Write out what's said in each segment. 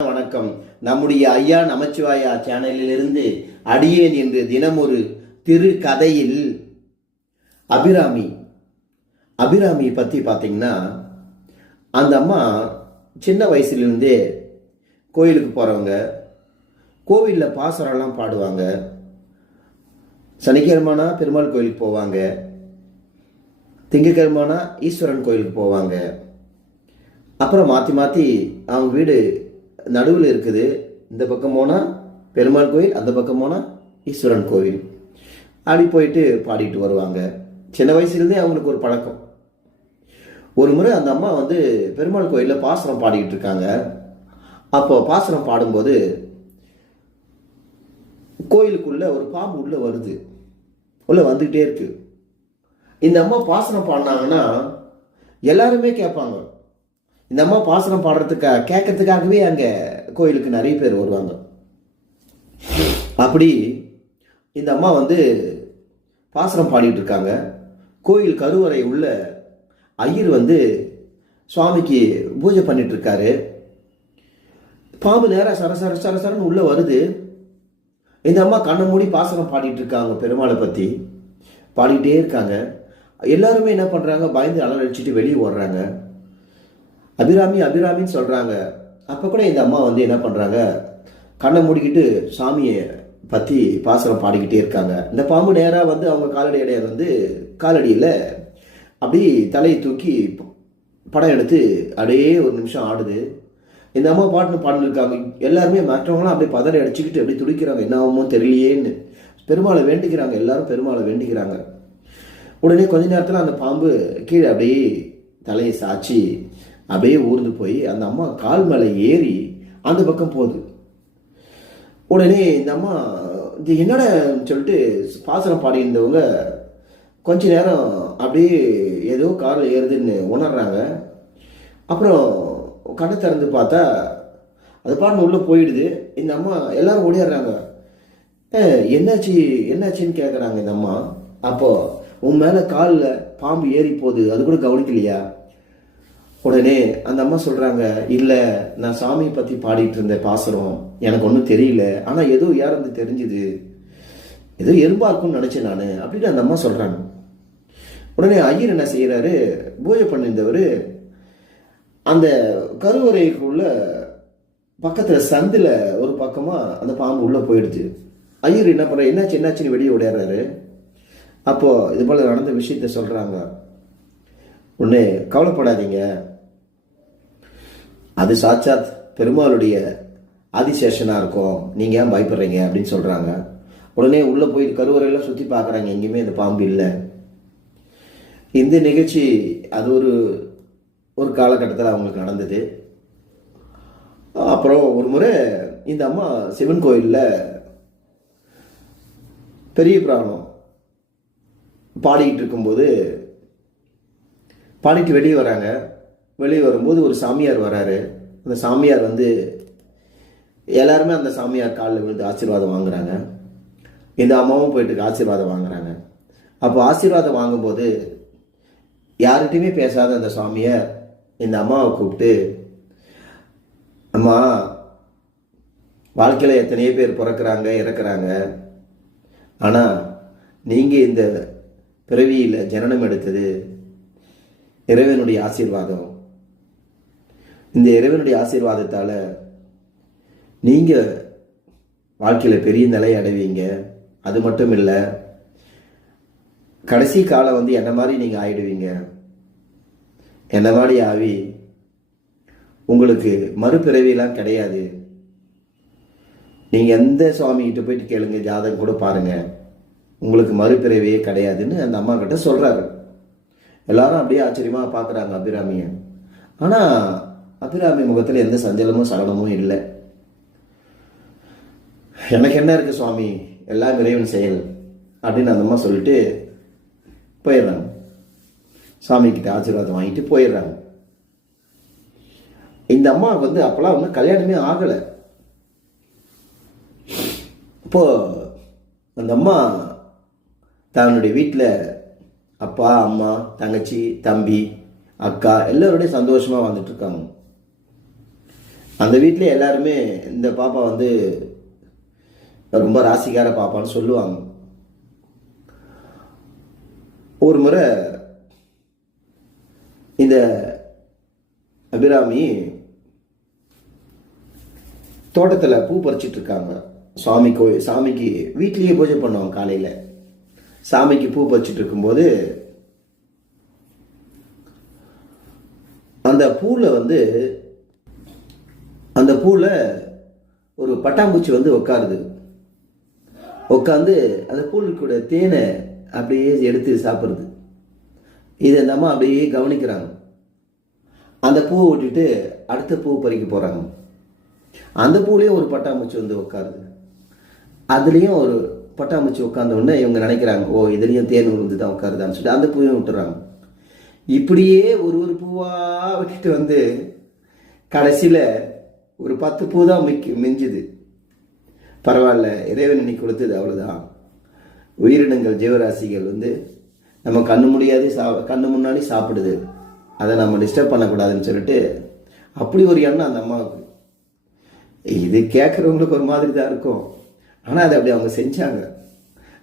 வணக்கம். நம்முடைய ஐயா நமச்சிவாயா சேனலிலிருந்து அடியேன் என்று தினமொரு திரு கதையில் அபிராமி பற்றி பார்த்தீங்கன்னா, அந்த அம்மா சின்ன வயசுலேருந்தே கோயிலுக்கு போகிறவங்க, கோவிலில் பாசுரம்லாம் பாடுவாங்க. சனிக்கிழமைனா பெருமாள் கோயிலுக்கு போவாங்க, திங்கக்கிழமைனா ஈஸ்வரன் கோயிலுக்கு போவாங்க. அப்புறம் மாற்றி மாற்றி அவங்க வீடு நடுவில் இருக்குது. இந்த பக்கம் போனால் பெருமாள் கோயில், அந்த பக்கம் போனால் ஈஸ்வரன் கோவில். அப்படி போயிட்டு பாடிட்டு வருவாங்க. சின்ன வயசுலேருந்தே அவங்களுக்கு ஒரு பழக்கம். ஒரு முறை அந்த அம்மா பெருமாள் கோயிலில் பாசுரம் பாடிக்கிட்டு இருக்காங்க. அப்போ பாசுரம் பாடும்போது கோயிலுக்குள்ள ஒரு பாம்பு உள்ளே வருது, உள்ளே வந்துக்கிட்டே இருக்கு. இந்த அம்மா பாசுரம் பாடினாங்கன்னா எல்லாருமே கேட்பாங்க. இந்த அம்மா பாசுரம் கேட்கறதுக்காகவே அங்கே கோயிலுக்கு நிறைய பேர் வருவாங்க. அப்படி இந்த அம்மா பாசுரம் பாடிட்டு இருக்காங்க. கோயில் கருவறை உள்ள ஐயர் சுவாமிக்கு பூஜை பண்ணிட்டு இருக்காரு. பாம்பு நேரம் சரசரன்னு உள்ள வருது. இந்த அம்மா கண்ணை மூடி பாசுரம் பாடிட்டு இருக்காங்க. பெருமாளை பற்றி பாடிக்கிட்டே இருக்காங்க. எல்லாருமே என்ன பண்ணுறாங்க, பயந்து அலறடிச்சிட்டு வெளியே ஓடுறாங்க. அபிராமின்னு சொல்கிறாங்க. அப்போ கூட இந்த அம்மா என்ன பண்ணுறாங்க, கண்ணை மூடிக்கிட்டு சாமியை பற்றி பாசுரம் பாடிக்கிட்டே இருக்காங்க. இந்த பாம்பு நேராக அவங்க காலடியில் அப்படி தலையை தூக்கி படம் எடுத்து அப்படியே ஒரு நிமிஷம் ஆடுது. இந்த அம்மா பாடினிருக்காங்க. எல்லாருமே மற்றவங்களாம் அப்படியே பதறி அடிச்சுக்கிட்டு அப்படி துடிக்கிறாங்க. என்ன ஆகுமோ தெரியலையேன்னு பெருமாளை வேண்டிக்கிறாங்க. எல்லாரும் பெருமாளை வேண்டிக்கிறாங்க. உடனே கொஞ்ச நேரத்தில் அந்த பாம்பு கீழே அப்படியே தலையை சாய்ச்சி அப்படியே ஊர்ந்து போய் அந்த அம்மா கால் மேலே ஏறி அந்த பக்கம் போகுது. உடனே இந்த அம்மா இது என்னடா சொல்லிட்டு பாசனம் பாடியிருந்தவங்க கொஞ்ச நேரம் அப்படியே ஏதோ காரில் ஏறுதுன்னு உணர்றாங்க. அப்புறம் கண்ணை திறந்து பார்த்தா அது பாட்டு உள்ளே போயிடுது. இந்த அம்மா எல்லாரும் ஓடிடுறாங்க. என்னாச்சுன்னு கேட்குறாங்க இந்த அம்மா. அப்போ உன் மேலே காலில் பாம்பு ஏறி போகுது, அது கூட கவனிக்கலையா? உடனே அந்த அம்மா சொல்கிறாங்க, இல்லை நான் சாமியை பற்றி பாடிட்டு இருந்தேன் பாசுரம், எனக்கு ஒன்றும் தெரியல, ஆனால் ஏதோ யாரும் தெரிஞ்சுது, ஏதோ எறும்பா இருக்கும்னு நினச்சேன் நான் அப்படின்னு அந்த அம்மா சொல்கிறாங்க. உடனே ஐயர் என்ன செய்கிறாரு, பூஜை பண்ணியிருந்தவர் அந்த கருவறைக்குள்ள பக்கத்தில் சந்தில் ஒரு பக்கமாக அந்த பாம்பு உள்ளே போயிடுச்சு. ஐயர் என்ன பண்ணுற, என்னாச்சுன்னு வெளியே ஓடிடுறாரு. அப்போது இது போல் நடந்த விஷயத்த சொல்கிறாங்க. உடனே கவலைப்படாதீங்க, அது சாட்சாத் பெருமாளுடைய ஆதிசேஷனாக இருக்கும், நீங்கள் ஏன் பயப்படுறீங்க அப்படின்னு சொல்கிறாங்க. உடனே உள்ளே போய் கருவறையெல்லாம் சுற்றி பார்க்குறாங்க, எங்கேயுமே இந்த பாம்பு இல்லை. இந்த நிகழ்ச்சி அது ஒரு காலகட்டத்தில் அவங்களுக்கு நடந்தது. அப்புறம் ஒரு முறை இந்த அம்மா சிவன் கோயிலில் பெரிய புராணம் பாடிக்கிட்டு இருக்கும்போது பாடிட்டு வெளியே வராங்க. வெளியே வரும்போது ஒரு சாமியார் வராரு. அந்த சாமியார் எல்லாருமே அந்த சாமியார் காலில் விழுந்து ஆசீர்வாதம் வாங்குறாங்க. இந்த அம்மாவும் போயிட்டு ஆசீர்வாதம் வாங்குறாங்க. அப்போ ஆசீர்வாதம் வாங்கும்போது யார்கிட்டையுமே பேசாத அந்த சாமியார் இந்த அம்மாவை கூப்பிட்டு, அம்மா, வாழ்க்கையில் எத்தனையோ பேர் பிறக்கிறாங்க இறக்குறாங்க, ஆனால் நீங்கள் இந்த பிறவியில் ஜனனம் எடுத்தது இறைவனுடைய ஆசீர்வாதம். இந்த இறைவனுடைய ஆசீர்வாதத்தால் நீங்கள் வாழ்க்கையில் பெரிய நிலை அடைவீங்க. அது மட்டும் இல்லை, கடைசி காலம் என்ன மாதிரி நீங்கள் ஆயிடுவீங்க. என்ன மாதிரி ஆவி உங்களுக்கு மறுபிறவிலாம் கிடையாது. நீங்கள் எந்த சுவாமிகிட்ட போயிட்டு கேளுங்க, ஜாதகம் கூட பாருங்கள், உங்களுக்கு மறுபிறவியே கிடையாதுன்னு அந்த அம்மா கிட்ட சொல்கிறாரு. எல்லாரும் அப்படியே ஆச்சரியமாக பார்க்குறாங்க அபிராமியை. ஆனால் அபிராமி முகத்தில் எந்த சஞ்சலமும் சலனமும் இல்லை. எனக்கு என்ன இருக்குது சுவாமி, எல்லாம் இறைவன் செயல் அப்படின்னு அந்த அம்மா சொல்லிட்டு போயிடுறாங்க. சாமிக்கிட்ட ஆசீர்வாதம் வாங்கிட்டு போயிடுறாங்க. இந்த அம்மா அப்போல்லாம் கல்யாணமே ஆகலை. இப்போது அந்த அம்மா தன்னுடைய வீட்டில் அப்பா, அம்மா, தங்கச்சி, தம்பி, அக்கா எல்லாரோடையும் சந்தோஷமாக வந்துட்டு இருக்காங்க. அந்த வீட்டிலே எல்லாருமே இந்த பாப்பா வந்து ரொம்ப ராசிக்கார பாப்பான்னு சொல்லுவாங்க. ஒரு முறை இந்த அபிராமி தோட்டத்தில் பூ பறிச்சிட்டு இருக்காங்க. சாமிக்கு வீட்லேயே பூஜை பண்ணுவாங்க. காலையில் சாமிக்கு பூ பறிச்சிட்டு இருக்கும்போது அந்த பூவில் ஒரு பட்டாம்பூச்சி வந்து உட்காந்து அந்த பூலுக்கூட தேனை அப்படியே எடுத்து சாப்பிட்றது. இதை அந்த அம்மா அப்படியே கவனிக்கிறாங்க. அந்த பூவை விட்டுட்டு அடுத்த பூ பறிக்க போகிறாங்க. அந்த பூலேயும் ஒரு பட்டாம்பூச்சி வந்து உட்காருது. அதுலேயும் ஒரு பட்டாம்பூச்சி உட்கார்ந்த உடனே இவங்க நினைக்கிறாங்க, ஓ இதுலேயும் தேன் விழுந்து தான் உட்காருதான்னு சொல்லிட்டு அந்த பூவையும் விட்டுறாங்க. இப்படியே ஒரு பூவாக விட்டுட்டு வந்து கடைசியில் ஒரு 10 பூ தான் மிஞ்சுது. பரவாயில்ல, இறைவன் இன்னைக்கு கொடுத்தது அவ்வளோதான். உயிரினங்கள் ஜீவராசிகள் வந்து நம்ம கண்ணு முன்னாடி சாப்பிடுது, அதை நம்ம டிஸ்டர்ப் பண்ணக்கூடாதுன்னு சொல்லிட்டு அப்படி ஒரு எண்ணம் அந்த அம்மாவுக்கு. இது கேட்குறவங்களுக்கு ஒரு மாதிரி தான் இருக்கும், ஆனால் அதை அப்படி அவங்க செஞ்சாங்க.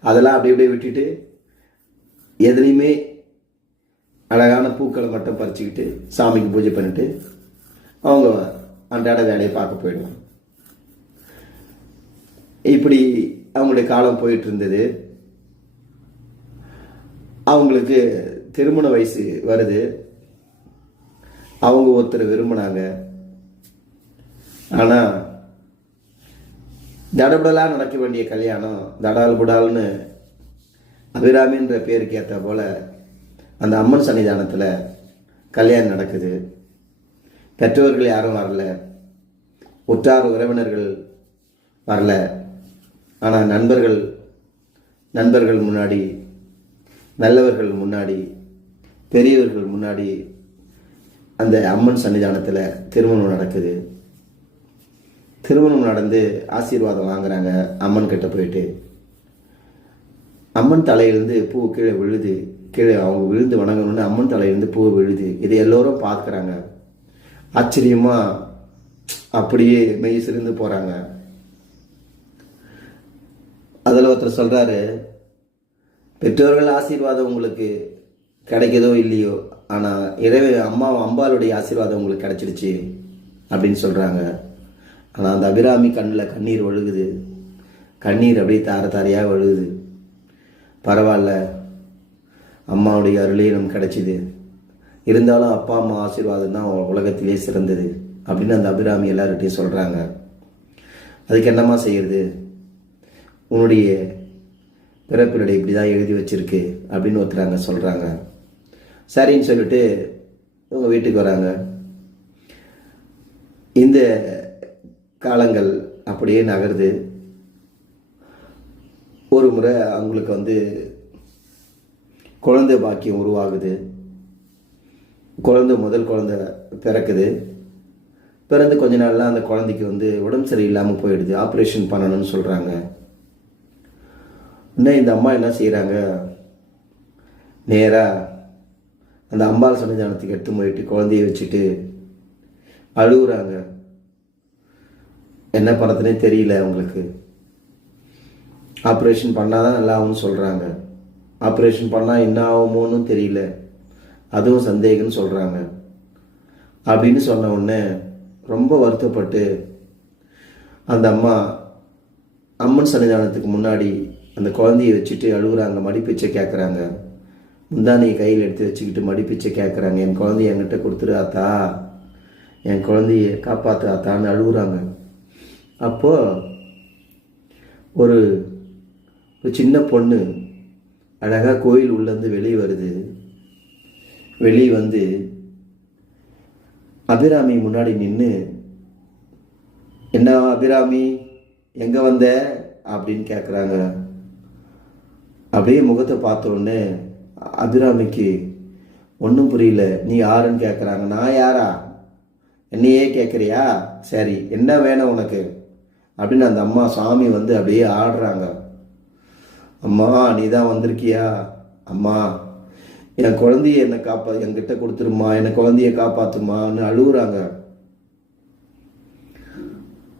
அதெல்லாம் அப்படி அப்படியே விட்டுட்டு எதுலேயுமே அழகான பூக்களை மட்டும் பறிச்சுக்கிட்டு சாமிக்கு பூஜை பண்ணிட்டு அவங்க அன்றாட வேலையை பார்க்க போயிடுவாங்க. இப்படி அவங்களுடைய காலம் போயிட்டு இருந்தது. அவங்களுக்கு திருமண வயசு வருது. அவங்க ஒருத்தர் விரும்பினாங்க. ஆனால் தடபுடலாக நடக்க வேண்டிய கல்யாணம் தடால் புடால்னு அபிராமின்ற பேருக்கு ஏற்ற போல் அந்த அம்மன் சன்னிதானத்தில் கல்யாணம் நடக்குது. பெற்றோர்கள் யாரும் வரல, உற்றார் உறவினர்கள் வரல. ஆனால் நண்பர்கள் முன்னாடி, நல்லவர்கள் முன்னாடி, பெரியவர்கள் முன்னாடி அந்த அம்மன் சன்னிதானத்தில் திருமணம் நடக்குது. திருமணம் நடந்து ஆசீர்வாதம் வாங்குறாங்க. அம்மன் கிட்ட போயிட்டு அம்மன் தலையிலேருந்து பூ கீழே அவங்க விழுந்து வணங்கணும்னு அம்மன் தலையிலேருந்து பூ விழுது. இதை எல்லோரும் பார்க்குறாங்க. ஆச்சரியமா அப்படியே மெய் சிரிந்து போகிறாங்க. அதில் ஒருத்தர் சொல்கிறாரு, பெற்றோர்கள் ஆசீர்வாதம் உங்களுக்கு கிடைக்குதோ இல்லையோ, ஆனால் அம்பாளுடைய ஆசீர்வாதம் உங்களுக்கு கிடைச்சிடுச்சு அப்படின்னு சொல்கிறாங்க. ஆனால் அந்த அபிராமி கண்ணில் கண்ணீர் ஒழுகுது. கண்ணீர் அப்படியே தாரையாக ஒழுகுது. பரவாயில்ல, அம்மாவுடைய அருளே நமக்கு கிடைச்சிது, இருந்தாலும் அப்பா அம்மா ஆசீர்வாதம் தான் உலகத்திலே சிறந்தது அப்படின்னு அந்த அபிராமி எல்லார்கிட்டையும் சொல்கிறாங்க. அதுக்கு என்னம்மா செய்யறது, உன்னுடைய பிறப்பினுடைய இப்படி தான் எழுதி வச்சிருக்கு அப்படின்னு ஒருத்தராங்க சொல்கிறாங்க. சரின்னு சொல்லிட்டு இவங்க வீட்டுக்கு வராங்க. இந்த காலங்கள் அப்படியே நகருது. ஒரு முறை அவங்களுக்கு வந்து குழந்தை பாக்கியம் உருவாகுது. முதல் குழந்தை பிறக்குது. பிறந்து கொஞ்ச நாள்லாம் அந்த குழந்தைக்கு வந்து உடம்பு சரியில்லாமல் போயிடுது. ஆப்ரேஷன் பண்ணணும்னு சொல்கிறாங்க. இன்னும் இந்த அம்மா என்ன செய்கிறாங்க, நேராக அந்த அம்பாள் சன்னிதானத்துக்கு எடுத்து போயிட்டு குழந்தைய வச்சுட்டு அழுகுறாங்க. என்ன பண்ணுறதுனே தெரியல அவங்களுக்கு. ஆப்ரேஷன் பண்ணால் தான் நல்லா ஆகும்னு சொல்கிறாங்க. ஆப்ரேஷன் பண்ணால் என்ன ஆகுமோன்னு தெரியல, அதுவும் சந்தேகம்னு சொல்கிறாங்க. அப்படின்னு சொன்ன உடனே ரொம்ப வருத்தப்பட்டு அந்த அம்மா அம்மன் சன்னிதானத்துக்கு முன்னாடி அந்த குழந்தைய வச்சுட்டு அழுகுறாங்க. மடிப்பிச்சை கேட்குறாங்க. முந்தானியை கையில் எடுத்து வச்சுக்கிட்டு மடிப்பிச்சை கேட்குறாங்க. என் குழந்தைய என்கிட்ட கொடுத்துரு ஆத்தா, என் குழந்தைய காப்பாற்று ஆத்தான்னு அழுகுறாங்க. அப்போது ஒரு சின்ன பொண்ணு அழகாக கோயில் உள்ளேருந்து வெளியே வருது. வெளியே வந்து அபிராமி முன்னாடி நின்று, என்ன அபிராமி எங்கே வந்த அப்படின்னு கேட்குறாங்க. அப்படியே முகத்தை பார்த்தோன்னே அபிராமிக்கு ஒன்றும் புரியல. நீ யாருன்னு கேட்குறாங்க. நான் யாரா, என்னையே கேட்குறியா, சரி என்ன வேணும் உனக்கு அப்படின்னு அந்த அம்மா சாமி வந்து அப்படியே ஆடுறாங்க. அம்மா நீ தான் வந்திருக்கியா, அம்மா என் குழந்தைய என்கிட்ட கொடுத்துருமா, என்னை குழந்தைய காப்பாற்றுமான்னு அழுகுறாங்க.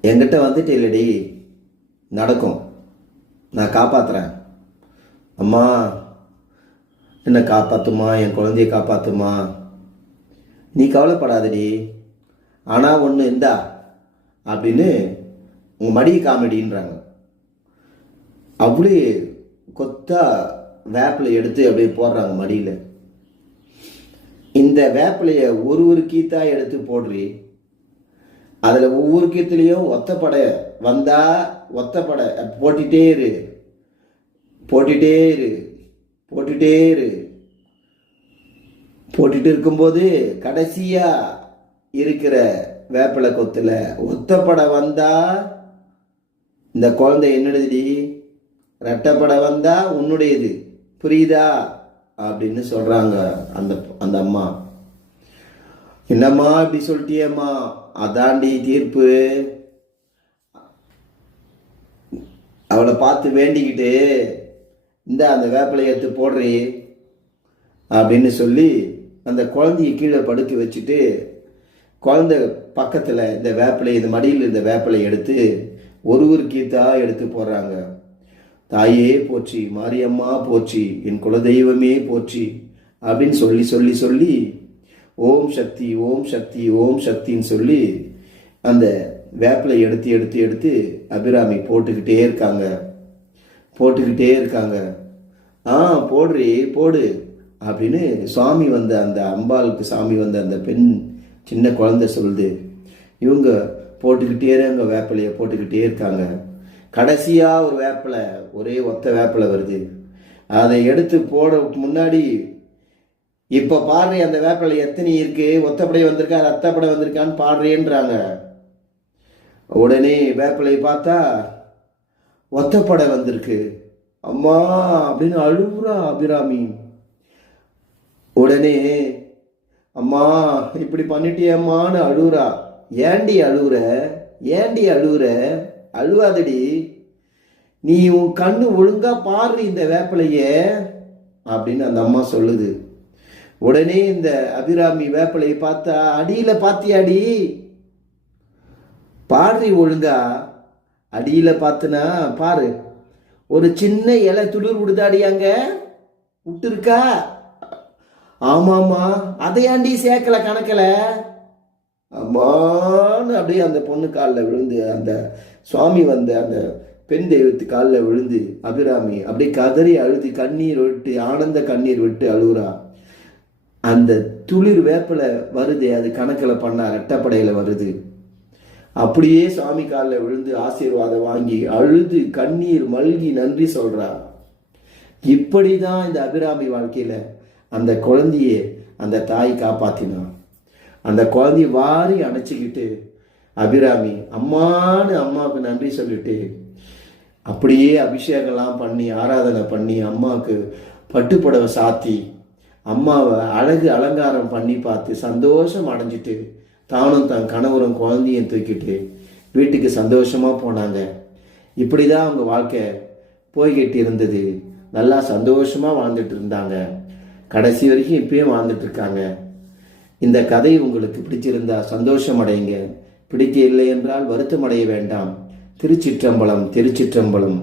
என்கிட்ட வந்துட்டு இல்லடி, நடக்கும், நான் காப்பாத்துறேன். அம்மா என்னை காப்பாத்துமா, என் குழந்தைய காப்பாத்துமா, நீ கவலைப்படாதடி. ஆனால் ஒன்று இந்தா அப்படின்னு உங்கள் மடியை காமெடின்றாங்க. அப்படியே கொத்தா வேப்பிலை எடுத்து அப்படியே போடுறாங்க மடியில். இந்த வேப்பிலையை ஒரு கீத்தா எடுத்து போடுறி. அதில் ஒவ்வொரு கீத்துலேயும் ஒத்தப்படை வந்தா ஒத்தப்படை போட்டுட்டே இரு, போட்டுட்டே இரு, போட்டுட்டே இரு. போட்டுட்டு இருக்கும்போது கடைசியா இருக்கிற வேப்பிலை கொத்துல ஒத்தப்படை வந்தா இந்த குழந்தை என்னுடையது, ரெட்டப்படை வந்தா உன்னுடையது, புரியுதா அப்படின்னு சொல்றாங்க அந்த அந்த அம்மா. என்னம்மா இப்படி சொல்லிட்டியம்மா, அதாண்டி தீர்ப்பு. அவளை பார்த்து வேண்டிக்கிட்டு இந்த அந்த வேப்பிலை எடுத்து போடுறி அப்படின்னு சொல்லி அந்த குழந்தைய கீழே படுக்க வச்சுட்டு குழந்தை பக்கத்தில் இந்த வேப்பிலை, இந்த மடியில் இந்த வேப்பிலை எடுத்து ஒரு கீத்தா எடுத்து போடுறாங்க. தாயே போற்றி, மாரியம்மா போற்றி, என் குலதெய்வமே போற்றி அப்படின்னு சொல்லி சொல்லி சொல்லி ஓம் சக்தி ஓம் சக்தி ஓம் சக்தின்னு சொல்லி அந்த வேப்பிலை எடுத்து எடுத்து எடுத்து அபிராமி போட்டுக்கிட்டே இருக்காங்க, போட்டுக்கிட்டே இருக்காங்க. போடுறி போடு அப்படின்னு சுவாமி வந்த அந்த அம்பாளுக்கு சாமி வந்த அந்த பெண் சின்ன குழந்தை சொல்லுது. இவங்க போட்டுக்கிட்டே இருங்க, வேப்பிலையை போட்டுக்கிட்டே இருக்காங்க. கடைசியா ஒரு வேப்பிலை, ஒரே ஒத்த வேப்பிலை வருது. அதை எடுத்து போட முன்னாடி இப்ப பாடுறி அந்த வேப்பிலை எத்தனை இருக்கு, ஒத்தப்படை வந்திருக்கா ரத்தப்படை வந்திருக்கான்னு பாடுறேன்றாங்க. உடனே வேப்பிலை பார்த்தா ஒத்தப்படை வந்திருக்கு. அம்மா அப்படின்னு அழுவுறா அபிராமி. உடனே அம்மா இப்படி பண்ணிட்டியம்மான்னு அழுவுறா. ஏண்டி அழுவுற, ஏண்டி அழுவுற, அழுவாதடி, நீ உன் கண்ணு ஒழுங்கா பாரு இந்த வேப்பிலைய அப்படின்னு அந்த அம்மா சொல்லுது. உடனே இந்த அபிராமி வேப்பிலையை பார்த்தா, அடியில பாத்தியாடி, பாடுறி ஒழுங்கா, அடியில பார்த்துனா பாரு, ஒரு சின்ன இலை துளிர் விடுதாடி அங்க விட்டுருக்கா. ஆமாம்மா, அதையாண்டி சேர்க்கல கணக்கல அம்மான்னு அப்படியே அந்த பொண்ணு காலில் விழுந்து, அந்த சுவாமி வந்த அந்த பெண் தெய்வத்து காலில் விழுந்து அபிராமி அப்படியே கதறி அழுது கண்ணீர் விட்டு, ஆனந்த கண்ணீர் விட்டு அழுகுறா. அந்த துளிர் வேப்பிலை வருது, அது கணக்கில் பண்ணா ரெட்டப்படையில் வருது. அப்படியே சுவாமி காலில் விழுந்து ஆசீர்வாதம் வாங்கி அழுது கண்ணீர் மல்கி நன்றி சொல்றா. இப்படிதான் இந்த அபிராமி வாழ்க்கையில அந்த குழந்தையை அந்த தாய் காப்பாத்தினான். அந்த குழந்தைய வாரி அணைச்சிக்கிட்டு அபிராமி அம்மான்னு அம்மாவுக்கு நன்றி சொல்லிட்டு அப்படியே அபிஷேகம்லாம் பண்ணி ஆராதனை பண்ணி அம்மாவுக்கு பட்டுப்புடவை சாத்தி அம்மாவை அழகு அலங்காரம் பண்ணி பார்த்து சந்தோஷம் அடைஞ்சிட்டு தானும் தன் கணவரும் குழந்தையும் தூக்கிட்டு வீட்டுக்கு சந்தோஷமா போனாங்க. இப்படிதான் அவங்க வாழ்க்கை போய்கிட்டு இருந்தது. நல்லா சந்தோஷமா வாழ்ந்துட்டு இருந்தாங்க. கடைசி வரைக்கும் இப்பயும் வாழ்ந்துட்டு இருக்காங்க. இந்த கதை உங்களுக்கு பிடிச்சிருந்தா சந்தோஷம் அடையுங்க, பிடிக்க இல்லை என்றால் வருத்தம் அடைய வேண்டாம். திருச்சிற்றம்பலம், திருச்சிற்றம்பலம்.